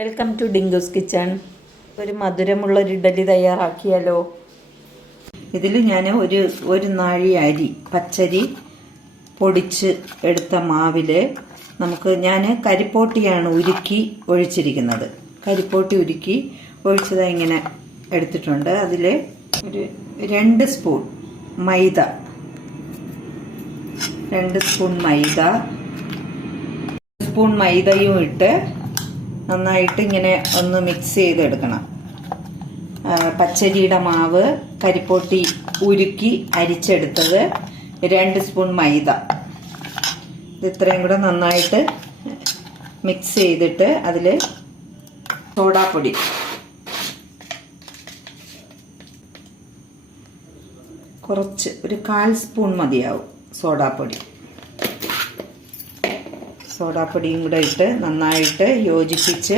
Welcome to Dinkoos kitchen. ഒരു മധുരമുള്ളൊരു ഇഡലി തയ്യാറാക്കിയാലോ? ഇതിൽ ഞാൻ ഒരു നാഴി അരി പച്ചരി പൊടിച്ച് എടുത്ത മാവിൽ ഞാൻ കരിപ്പോട്ടിയാണ് ഉരുക്കി ഒഴിച്ചിരിക്കുന്നത്. കരിപ്പോട്ടി ഉരുക്കി ഒഴിച്ചത് ഇങ്ങനെ എടുത്തിട്ടുണ്ട്. അതിൽ ഒരു 2 സ്പൂൺ മൈദ, 2 സ്പൂൺ മൈദയും ഇട്ട് നന്നായിട്ട് ഇങ്ങനെ ഒന്ന് മിക്സ് ചെയ്തെടുക്കണം. പച്ചരിയുടെ മാവ്, കരിപ്പോട്ടി ഉരുക്കി അരിച്ചെടുത്തത്, 2 സ്പൂൺ മൈദ, ഇത് ഇത്രയും കൂടെ നന്നായിട്ട് മിക്സ് ചെയ്തിട്ട് അതിൽ സോഡാപ്പൊടി, കുറച്ച് ഒരു 1/4 സ്പൂൺ മതിയാവും സോഡാപ്പൊടിയും കൂടെ ഇട്ട് നന്നായിട്ട് യോജിപ്പിച്ച്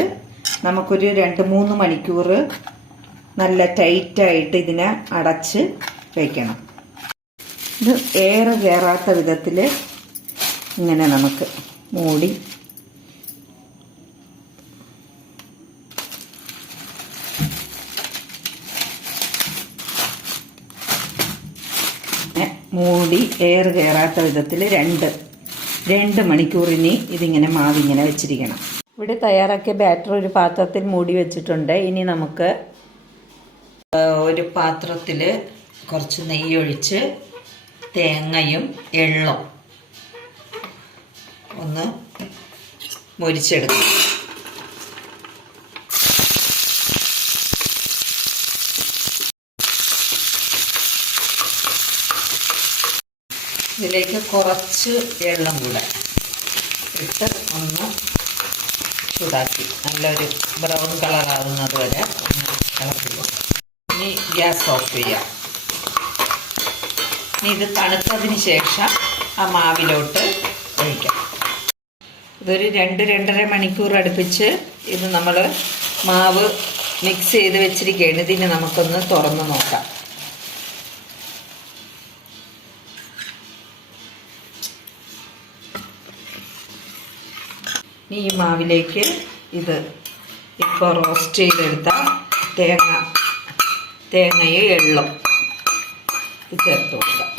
നമുക്കൊരു 2-3 മണിക്കൂർ നല്ല ടൈറ്റായിട്ട് ഇതിനെ അടച്ച് വയ്ക്കണം. ഇത് എയർ കയറാത്ത വിധത്തിൽ ഇങ്ങനെ നമുക്ക് മൂടി എയർ കയറാത്ത വിധത്തിൽ 2 മണിക്കൂറിന് ഇതിങ്ങനെ മാവിങ്ങനെ വെച്ചിരിക്കണം. ഇവിടെ തയ്യാറാക്കിയ ബാറ്റർ ഒരു പാത്രത്തിൽ മൂടി വെച്ചിട്ടുണ്ട്. ഇനി നമുക്ക് ഒരു പാത്രത്തിൽ കുറച്ച് നെയ്യൊഴിച്ച് തേങ്ങയും എള്ളും ഒന്ന് മൊരിച്ചെടുക്കും. ഇതിലേക്ക് കുറച്ച് എള്ളും കൂടെ ഇട്ട് ഒന്ന് ചൂടാക്കി നല്ലൊരു ബ്രൗൺ കളറാകുന്നത് വരെ ഒന്ന് ഇളക്കുക. ഇനി ഗ്യാസ് ഓഫ് ചെയ്യാം. ഇനി ഇത് തണുത്തതിന് ശേഷം ആ മാവിലോട്ട് ഒഴിക്കാം. ഇതൊരു 2-2.5 മണിക്കൂർ അടുപ്പിച്ച് ഇത് നമ്മൾ മാവ് മിക്സ് ചെയ്ത് വെച്ചിരിക്കുകയാണ്. ഇതിന് നമുക്കൊന്ന് തുറന്ന് നോക്കാം. ഈ മാവിലേക്ക് ഇത് ഇപ്പോൾ റോസ്റ്റ് ചെയ്തെടുത്ത തേങ്ങയും എള്ളും ചേർത്ത് കൊടുക്കാം.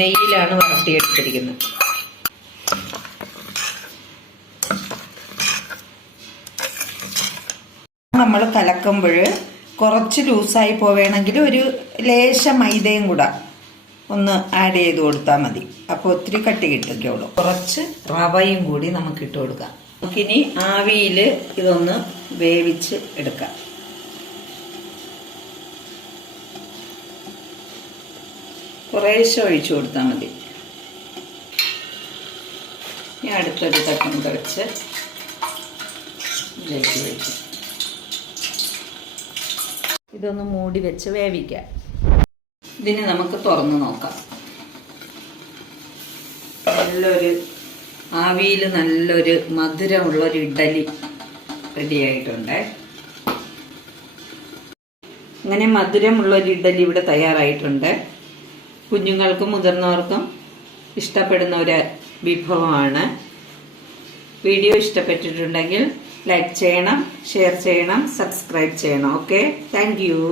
നെയ്യിലാണ് വരട്ടിയെടുത്തിരിക്കുന്നത്. നമ്മൾ കലക്കുമ്പോൾ കുറച്ച് ലൂസായി പോവുകയാണെങ്കിൽ ഒരു ലേശം മൈദയും കൂടെ ഒന്ന് ആഡ് ചെയ്ത് കൊടുത്താൽ മതി. അപ്പോൾ ഒത്തിരി കട്ടി കിട്ടിക്കോളൂ. കുറച്ച് റവയും കൂടി നമുക്ക് ഇട്ട് കൊടുക്കാം. നമുക്കിനി ആവിയിൽ ഇതൊന്ന് വേവിച്ച് എടുക്കാം. കുറേശ്ശെ ഒഴിച്ചു കൊടുത്താൽ മതി. ഇനി അടുത്തൊരു തട്ടും വെച്ച് ഇതിലേക്ക് വെച്ച് ഇതൊന്ന് മൂടി വെച്ച് വേവിക്കാം. ഇതിന് നമുക്ക് തുറന്ന് നോക്കാം. ആവിയിൽ നല്ലൊരു മധുരമുള്ളൊരു ഇഡലി റെഡിയായിട്ടുണ്ട്. അങ്ങനെ മധുരമുള്ളൊരു ഇഡലി ഇവിടെ തയ്യാറായിട്ടുണ്ട്. കുഞ്ഞുങ്ങൾക്കും മുതിർന്നവർക്കും ഇഷ്ടപ്പെടുന്ന ഒരു വിഭവമാണ്. വീഡിയോ ഇഷ്ടപ്പെട്ടിട്ടുണ്ടെങ്കിൽ ലൈക്ക് ചെയ്യണം, ഷെയർ ചെയ്യണം, സബ്സ്ക്രൈബ് ചെയ്യണം. Okay, thank you.